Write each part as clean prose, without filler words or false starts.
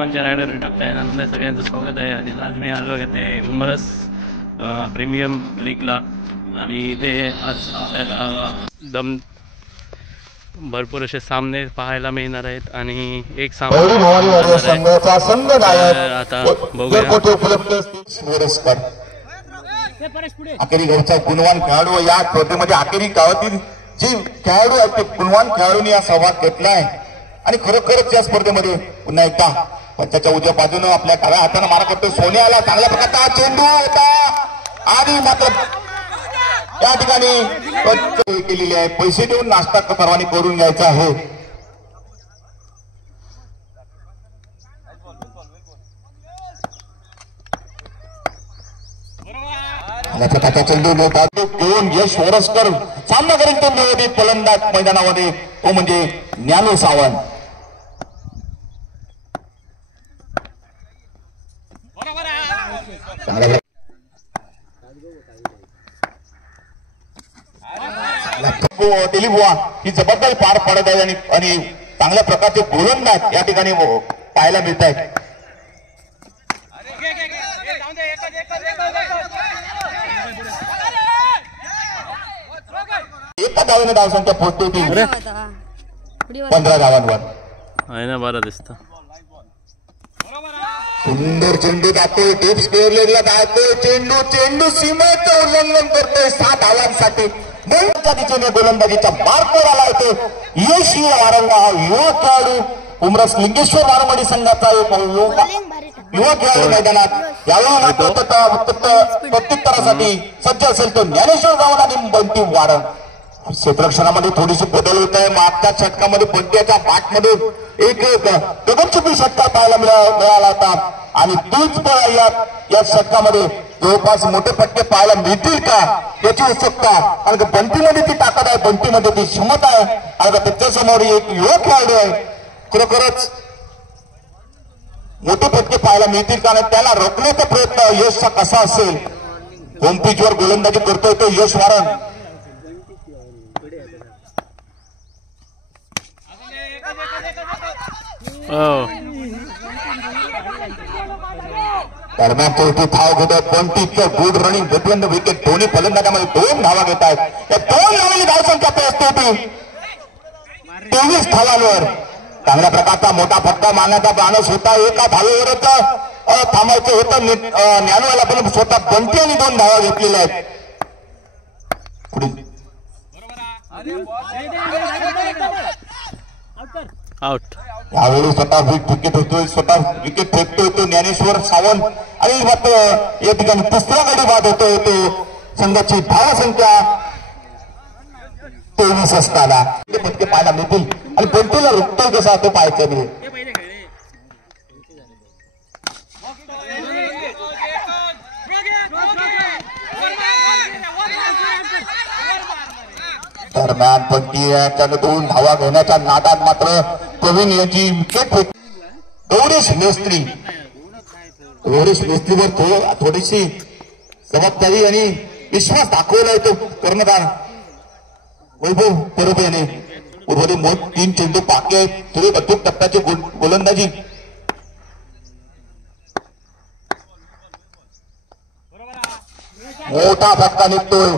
लोकांच्या रायडर टाकताय नंतर सगळ्यांचं स्वागत आहे. आणि आज मी आलो आहे उमरस प्रीमियम लीगला आणि ते आज आपल्याला दम भरपूर असे सामने पाहायला मिळणार आहेत आणि एक सामना आता बघूया. अखेरी घरचा गुणवान खेळाडू या स्पर्धेमध्ये अखेरी गावातील जे खेळाडू आहेत ते गुणवान खेळाडूंनी या सहभाग घेतलाय आणि खरोखरच या स्पर्धेमध्ये पुन्हा एकदा पंचाच्या उजव्या बाजूनं आपल्या डाव्या हाताने मारा करतो सोन्याला चांगल्या प्रकारचा चेंडू होता आणि मात्र या ठिकाणी केलेली आहे. पैसे देऊन नाश्ता परवानी करून घ्यायचा आहे. प्रकारचा चेंडू घेऊन यश वरसकर सामना करेल तो नियोजित फलंदाज मैदानामध्ये तो म्हणजे ज्ञानू सावंत. टेलिबुआ ही जबाबदारी पार पडत आहे आणि चांगल्या प्रकारचे गोलंदाज या ठिकाणी पाहायला मिळत आहेत. एका धावेने धावसंख्या पोहोचते होती 15 धावांवर. आहे ना बरं दिसतं. सुंदर चेंडू जातोय टिप स्क्वेअर लेगला जातोय चेंडू सीमेचं उल्लंघन करतोय 7 धावांसाठी. त्या दिशेने गोलंदाजीचा मार्ग आला होतो. यश वारंगा हा युवा खेळाडू उमरस लिंगेश्वर वारंवाडी संघाचा एक युवा खेळाडू मैदानात यावेळी प्रत्युत्तरासाठी सज्ज असेल तो ज्ञानेश्वर गावड आणि बंटी वारंग. क्षेत्ररक्षणामध्ये थोडीशी बदल होत आहे. मागच्या षटकामध्ये बंट्याच्या पाठमधून एक गगनचुंबी षटकार पाहायला मिळाला होता आणि तोच या षटकामध्ये जवळपास मोठे फटके पाहायला मिळतील का याची उत्सुकता. कारण बंटीमध्ये ती ताकद आहे, बंटीमध्ये ती क्षमता आहे आणि त्याच्यासमोर एक युवा खेळाडू आहे. खरोखरच मोठे फटके पाहायला मिळतील कारण त्याला रोखण्याचा प्रयत्न यशचा कसा असेल. होम पिचवर गोलंदाजी करतोय तो यश वारंग. दरम्यान चौथी धाव घेत आहेत. बंटीचं good running between the wicket. दोन्ही फलंदाजामध्ये 2 धावा घेत आहेत. या 2 धावांनी धावसंख्या पोहोचते होती 23 धावांवर. चांगल्या प्रकारचा मोठा फटका मारण्याचा माणूस होता. एका धावेवरच थांबायचं होतं ज्ञानवाला पण स्वतः बंटी आणि 2 धावा घेतलेल्या आहेत. आउट. यावेळी स्वतः विकेट होतोय, स्वतः विकेट फेकतोय तो ज्ञानेश्वर सावंत आणि मात्र या ठिकाणी 3रा गडी बाद होतोय तो संघाची धावा संख्या 23 असताना फटके पाहायला मिळतील आणि बंटीला रुकतोय कसा तो पाहायचं नाही. दरम्यान बंटी याच्यानं 2 धावा घेण्याच्या नादात मात्र प्रवीण यांची विकेट होती. गौरीश मेस्त्रीवर थोडीशी जबाबदारी आणि विश्वास दाखवला तो कर्णधार वैभव परब याने. उर्वरित 3 चेंडू बाकी आहेत. थोडी अचूक टप्प्याची गोलंदाजी. मोठा फटका निघतोय.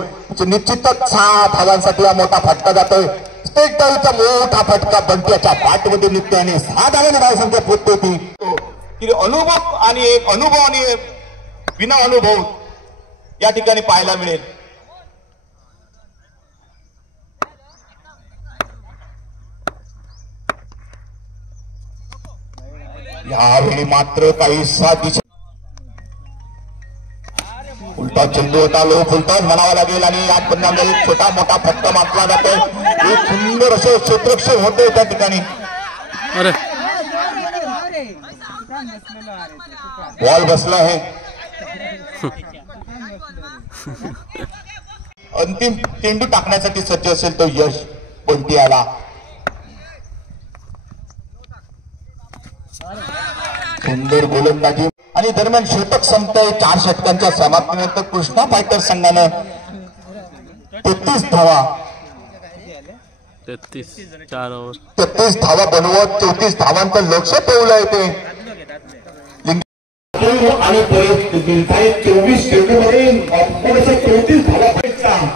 निश्चितच 6 धावांसाठी हा मोठा फटका जातोय. स्टेट डावीचा मोठा फटका बंट्याच्या बॅटमध्ये निघतोय आणि 6 धावांनी धावसंख्या पोहोचते होती. अनुभव आणि एक अनुभव आणि विना अनुभव या ठिकाणी पाहायला मिळेल. यावेळी मात्र काही साथ उलटा चेंडू होता. लो फुलटॉस म्हणावा लागेल आणि या परिणामी एक छोटा मोठा फटका मारला जातोय. एक सुंदर असं क्षेत्ररक्षण होतंय त्या ठिकाणी. बॉल बसला आहे. अंतिम चेंडू टाकण्यासाठी सज्ज असेल तो यश बंटी आला. सुंदर गोलंदाजी आणि दरम्यान षटक संपतंय. 4 षटकांच्या समाप्तीनंतर कृष्णा फायटर संघानं 33 धावा 33 ओव्हर 33 धावा बनवत 34 धावांचं लक्ष ठेवलंय ते आणि 24 चेंडूमध्ये 34 धावा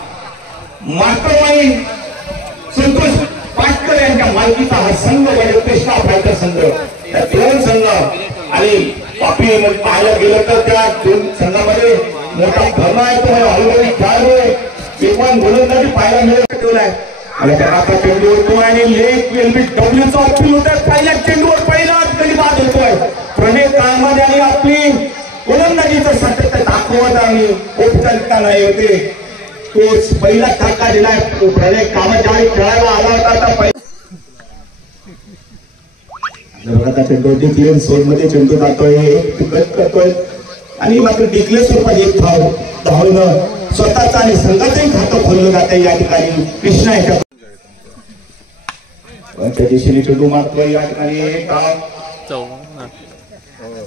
मास्टरमाइंड संतोष पाटकर यांच्या मालकीचा हा संघ म्हणजे कृष्णा फायटर संघ. त्या दोन संघ आणि पापी पाहायला गेलं तर त्या दोन संघामध्ये मोठा भरणा आहे. तो ऑलरेडी खेळाडू वेगवान गोलंदाजी पाहायला मिळत ठेवलाय. आणि आता चेंडू होतो आणि लेग LBWचा अपील होत आहे. पहिल्या चेंडूवर पहिलाच गडी बाद होतोय. प्रणय काळमध्ये आणि आपली गोलंदाजीचं सातत्य दाखवत आणि औपचारिकता नाही होते. तो पहिला धक्का दिलाय प्रणय कामत आणि खेळायला आला होता. आता चेंडू डिक्लेन सोन मध्ये चेंडू जातोय करतोय आणि मात्र डिक्लेन स्वरूपात एक धावणं स्वतःचा आणि संघाचंही खातं खोललं जात आहे. या ठिकाणी कृष्णा याच्या त्या दिशेने चेंडू मारतोय. या ठिकाणी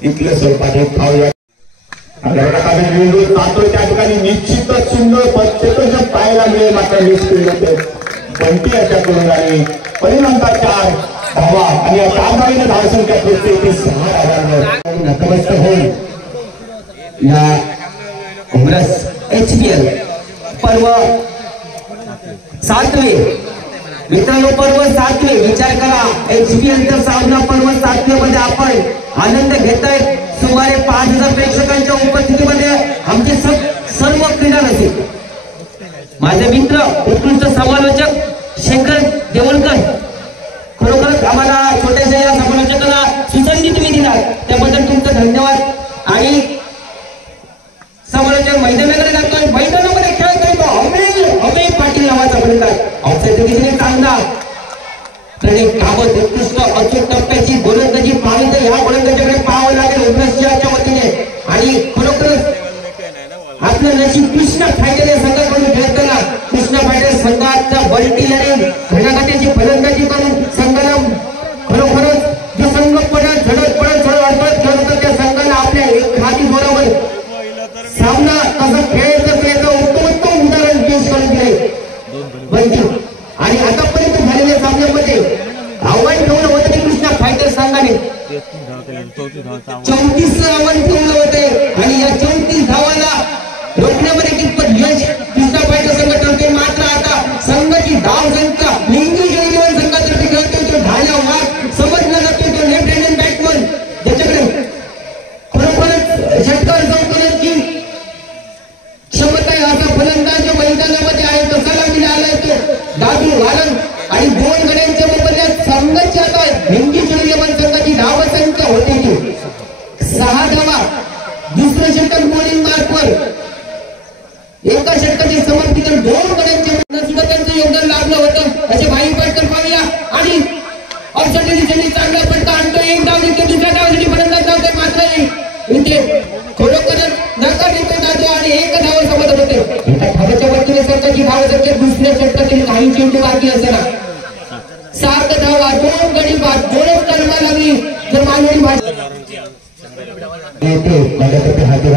डिक्लेन स्वरूपात एक धाव जातोय. त्या ठिकाणी निश्चितच सुंदर पाहायला मिळेल. मात्र बंटी याच्याकडून आणि परिणामता 4 धावा आणि या 4 धावेने धावसंख्या पोहोचते ती 6 धावांवर नतमस्त होऊन या काँग्रेस HPL पर्व 7वे मित्रांनो पर्व 7वे विचार करा. HPLचा सामना पर्व 7वे मध्ये आपण आनंद घेतोय. सुमारे 5000 प्रेक्षकांच्या उपस्थितीमध्ये आमचे सर्व क्रीडा रसिक माझे मित्र उत्कृष्ट समालोचक शेखर देवळकर खरोखरच आम्हाला छोट्याशा या समालोचकाला सुसंधी तुम्ही दिलात त्याबद्दल तुमचं धन्यवाद. आणि समालोचक मैदानाकडे जातोय. मैदानामध्ये खेळतोय तो अमेय पाटील नावाचा फलंदाज. ऑफसाईड दिशेने चांगला प्रणय कामत उत्कृष्ट अचूक टप्प्याची गोलंदाजी पाहिली तर या गोलंदाजीकडे पाहावं लागेल उमरसिंहच्या वतीने. आणि खरोखरच आपलं नशीब कृष्णा फायटर या संघाकडून खेळताना कृष्णा फायटर संघाचा बल्टी आणि घणाघाट्याची फलंदाजी करून संघाला खरोखरच जो संघ पडत झडत अडचणत खेळत होता त्या संघाला आपल्या एक हाती जोरावर सामना कसं खेळायचं त्याचं उत्तम उदाहरण पेश करून दिले बंटी. आणि आतापर्यंत झालेल्या सामन्यामध्ये आव्हान ठेवलं होतं ते कृष्णा फायटर संघाने 34 आव्हान ठेवलं होतं आणि या 34 धावाला रोखण्यामध्ये कितपत यश कृष्णा फायटर संघ ठरते. मात्र आता संघाची धाव संख्या इंग्लिश 11 संघातर्फे खेळतोय तो ढाल्या वाघ समजला जातो. तो लेफ्ट हँड बॅट्समन ज्याच्याकडे खरोखरच षटकार संकलनची क्षमता आहे. असा फलंदाज मैदानामध्ये आहे तो सलामीला आलाय तो दादू वालन आणि 2 गड्यांच्या मोबदल्यात संघाची आता इंग्लिश 11 संघाची धाव संख्या होती ती 6 धावा. दुसरं षटक बॉलिंग मार्कवर एका षटकाची समाप्ती तर 2 गड्यांच्या सुद्धा त्यांचं योगदान लाभलं होतं असे भाई पाटकर पाहूया. आणि ऑफसाईड दिशेने चांगला फटका आणतो. एक धाव इथे दुसऱ्या धावासाठी फलंदाज लावतोय. मात्र इथे खरोखरच नकार देतोय दादू आणि 1 धाव समजत होते. एका धावाच्या वरती सरकारची धाव संख्या दुसऱ्या षटकातील काही चेंडू बाकी असेना 7 धावा 2 गडी बाद 2च करायला लागली जर मानवी भाषा माझ्याकडे हाती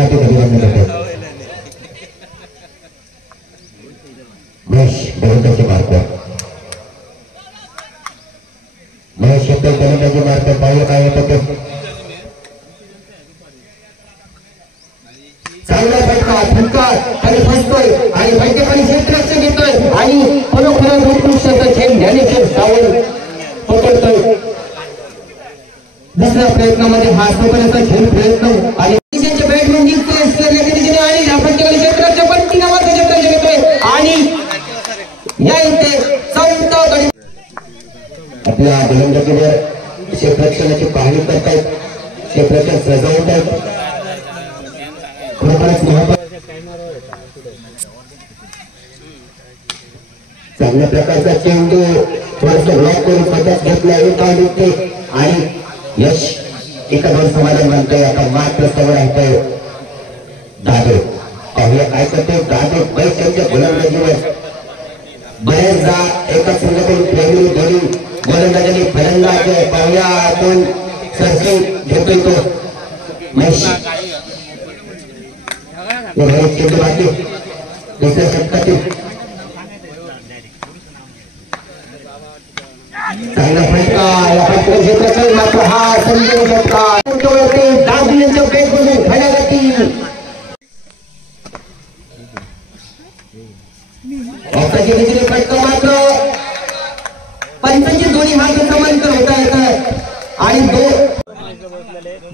गोलंदाजी मारतात. महेश शब्द गोलंदाजी मारतात. बाह्य काय होतं चांगला फटका आणि फसतोय आणि फटकेखाली क्षेत्ररक्षण घेतोय आणि खरोखर उत्कृष्ट झेल ज्ञानेश्वर सावंत पकडतोय. दुसऱ्या प्रयत्नामध्ये हा सोबतचा झेल प्रयत्न आणि बॅटमॅन जिंकतोय आणि या फटकेखाली क्षेत्ररक्षण पण 3 नावाचा क्षेत्ररक्षण घेतोय आणि या इथे चौथा गडी आपल्या गोलंदाजीवर क्षेत्ररक्षणाची पाहणी करतायत. क्षेत्ररक्षण सजवत आहेत. चांगल्या प्रकारचा चेंडू थोडस ब्लॉक करून पटक घेतला आणि यश एका 2 समाधान बनतोय. आता मात्र समोर आहे दादू. पाहूया काय करतोय दादू. पैशांच्या गोलंदाजीवर बऱ्याचदा एका संघाकडून प्रेमी धरून गोलंदाजांनी फलंदाज पाहूया कोण सरसे घेतोय तो महेश चेंडू बाकी दुसऱ्या षटकातील मात्र क्षेत्रफळ मात्र हा संजय षटकार दाबीच्या पेटमधून खड्यागती ऑफाची दिशेने फटका मात्र पंचांची दोन्ही हात समांतर होता येतात आणि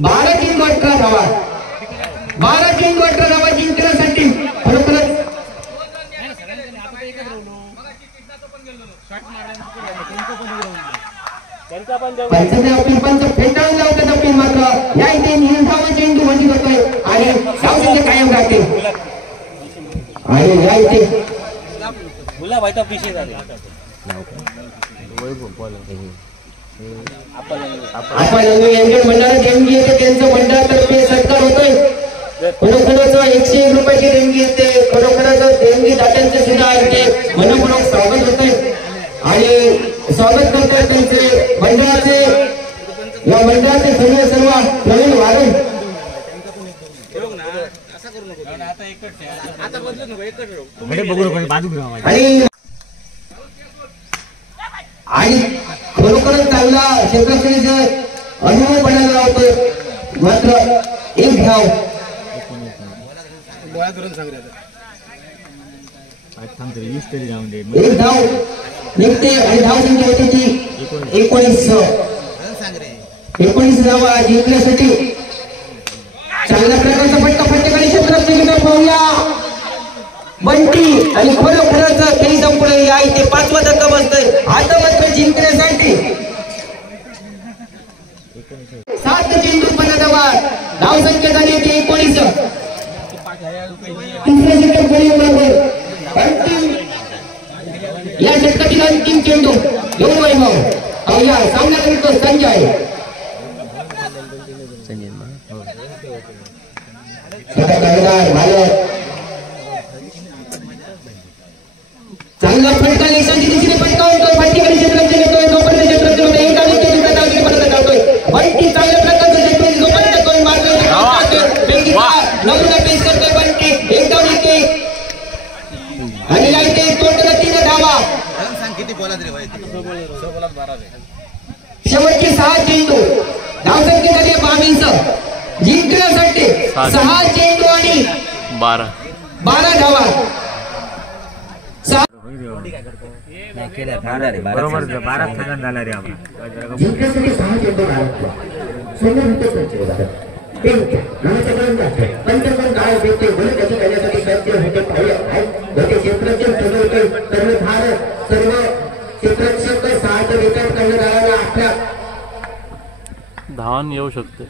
12 चेंडू 18 धावा 12 चेंडू 18 धावा जिंकण्यासाठी खरोखरच पंचांच्या अपील पंच फेटाळून लावतात अपील मात्र या इथे निर्धाव चेंडू म्हणजे होतोय आणि धावसंख्या कायम राहते आणि या इथे आपण एंजल मंडळाला देणगी येते त्यांचं मंडळातर्फे सत्कार होतोय खरोखरच 101 रुपयाची देणगी येते खरोखरच देणगी दात्यांचे सुद्धा इथे मनपूर्वक स्वागत होतंय आणि स्वागत करतोय त्यांचे मंडळाचे या मंडळाचे सर्व प्रवीण वाढून आणि खरोखरच चांगला क्षेत्रक्षणाचा अनुभव पडायला लावतोय मात्र एक धाव एक धाव निघते आणि धाव संख्या होती ती 19 धावा जिंकण्यासाठी चांगल्या प्रकारचा फटका फटकेकडे क्षेत्रक्षण पाहूया बंटी आणि खरोखरच खेळी संपूर्ण या इथे 5वा धक्का बसतोय आता मात्र जिंकण्यासाठी 7 चेंडू 15 धावा धाव संख्या झाली होती 19 तिसऱ्या षटक बळी बरोबर अंतिम या षटकातील अंतिम चेंडू घेऊन वैभव पाहूया सामना करतो संजय चांगला फटका लेशांच्या दिशेने फटकावतोय बंटीकडे क्षेत्ररक्षण येतोय जोपर्यंत क्षेत्ररक्षण होतं एका विकेट धावते परत धावतोय बंटी चांगल्या प्रकारचं क्षेत्ररक्षण जोपर्यंत करून मारतोय नमुना पेश करतोय बंटी एक धाव निघते आणि या इथे टोटल 3 धावा शेवटचे 6 चेंडू धावसंख्या झाली 22 जिंकण्यासाठी 6 चेंडू आणि 12 धावा बरोबर 12 सेकंद झाला रे आपण जिंकण्यासाठी 6 चेंडू पंचपन गाव देते गोल गती करण्यासाठी सज्ज होते होते क्षेत्ररक्षण ठरवते कर्णधार सर्व क्षेत्ररक्षक साथ देतात कर्णधाराला आपल्या धावून येऊ शकते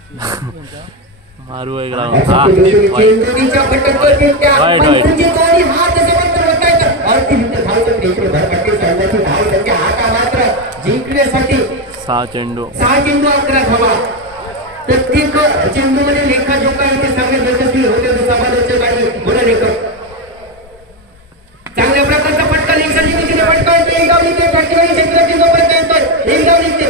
मारू एक राऊंड चेंडूच्या फटकेत त्या पंचांची दोन्ही हात समांतर होतात और ती धावतात देखील भरकटे सर्वांची धाव त्यांच्या हाता मात्र जिंकण्यासाठी 6 चेंडू 11 धावा प्रत्येक चेंडूमध्ये लेखाजोखा इथे सगळे यशस्वी होते समाजाचे गाडी बोला लेखक चांगल्या प्रकारचा फटका लेखाची दिशेने फटका येतो एक धाव निघते फटकेवाली क्षेत्राची जोपर्यंत येतोय एक धाव निघते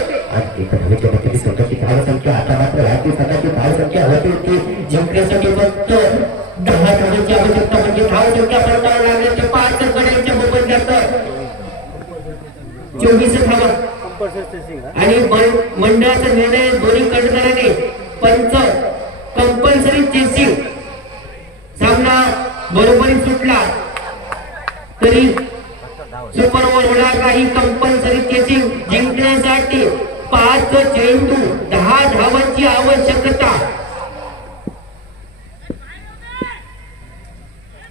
स्वतःची धाव संख्या आता मात्र राहते स्वतःची धाव संख्या होती ती जिंकण्यासाठी फक्त 10 धावांची आवश्यकता म्हणजे धाव संख्या पडताना लागले ते 5 गड्यांच्या मोबदल्यात 24 धावा आणि मंडळाचा निर्णय दोन्ही कर्णधाराने पंच कंपल्सरी चेसिंग सामना बरोबरी सुटला तरी सुपर ओव्हर होणार नाही कंपल्सरी चेसिंग जिंकण्यासाठी 5 चेंडू 10 धावांची आवश्यकता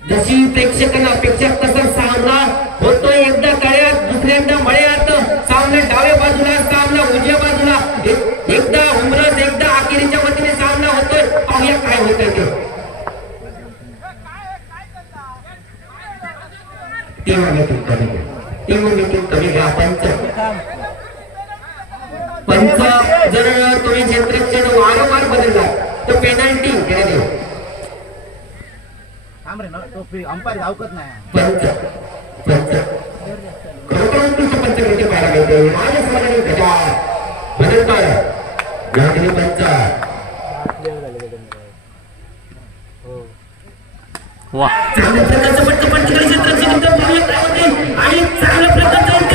जशी प्रेक्षकांना अपेक्षा तसा सामना होतोय एकदा तळ्यात दुसऱ्यांदा मळ्यात सामना डाव्या बाजूला सामना उजव्या बाजूला एकदा उमरस एकदा अखेरीच्या वतीने सामना होतोय पाहूया काय होतंय ते कमी घ्या पंच जर तुम्ही क्षेत्ररक्षण वारंवार बदलला तर पेनल्टी घेण्यात अंपायर धावकत नाही पंच पाहायला मिळते माझ्या समाजाने गजा बदलताय लागली पंच चांगल्या प्रकारचं पटकन पंचकडे क्षेत्ररक्षण आणि चांगल्या प्रकारचं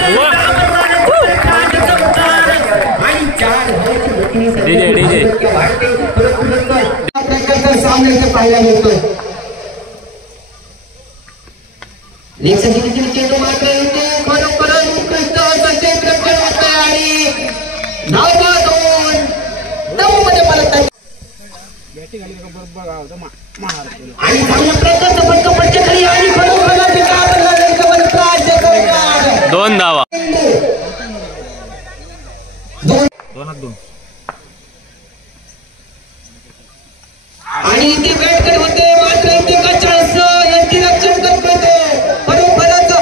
आणि प्रकारचा सामना इथे पाहायला मिळतोय. चेंडू मात्र इथे खरोखरच उत्कृष्ट असं क्षेत्रफळ होतंय आणि धावा 2 धावामध्ये परत आणि चांगल्या प्रकारचं फटका खाली आणि खरोखरच 2 धावा. 2-2 आणि इथे बॅटकडे होते मात्र इथे कचाळस यांची रक्षण करत होते. खरोखरच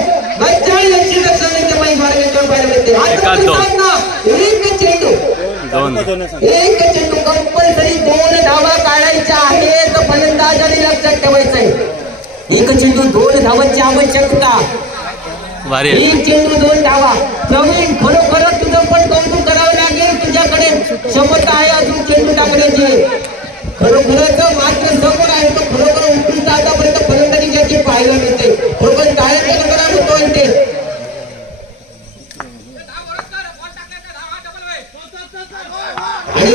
कचाळ यांची रक्षण इथे मार्गावर पाहायला मिळते. एक चेंडू कंपल्सरी 2 धावा काढायच्या आहेत. फलंदाजाने लक्षात ठेवायचंय. एक चेंडू 2 धावांची आवश्यकता. एक चेंडू 2 धावा. प्रवीण खरोखरच तुझं पण कौतुक करावं लागेल. तुझ्याकडे क्षमता आहे अजून चेंडू टाकण्याची. खरोखरच मात्र समोर आहे तो खरोखर उत्कृष्ट आतापर्यंत फलंदाजी ज्याची पाहायला मिळते. खरोखर टाळ्यांचा गडगडाट होतो ते आणि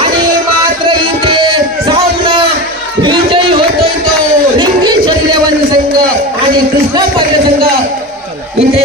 आणि मात्र इथे सामना विजयी होतोय तो लिंगी शरीरवान संघ आणि कृष्णा पाटील संघ इथे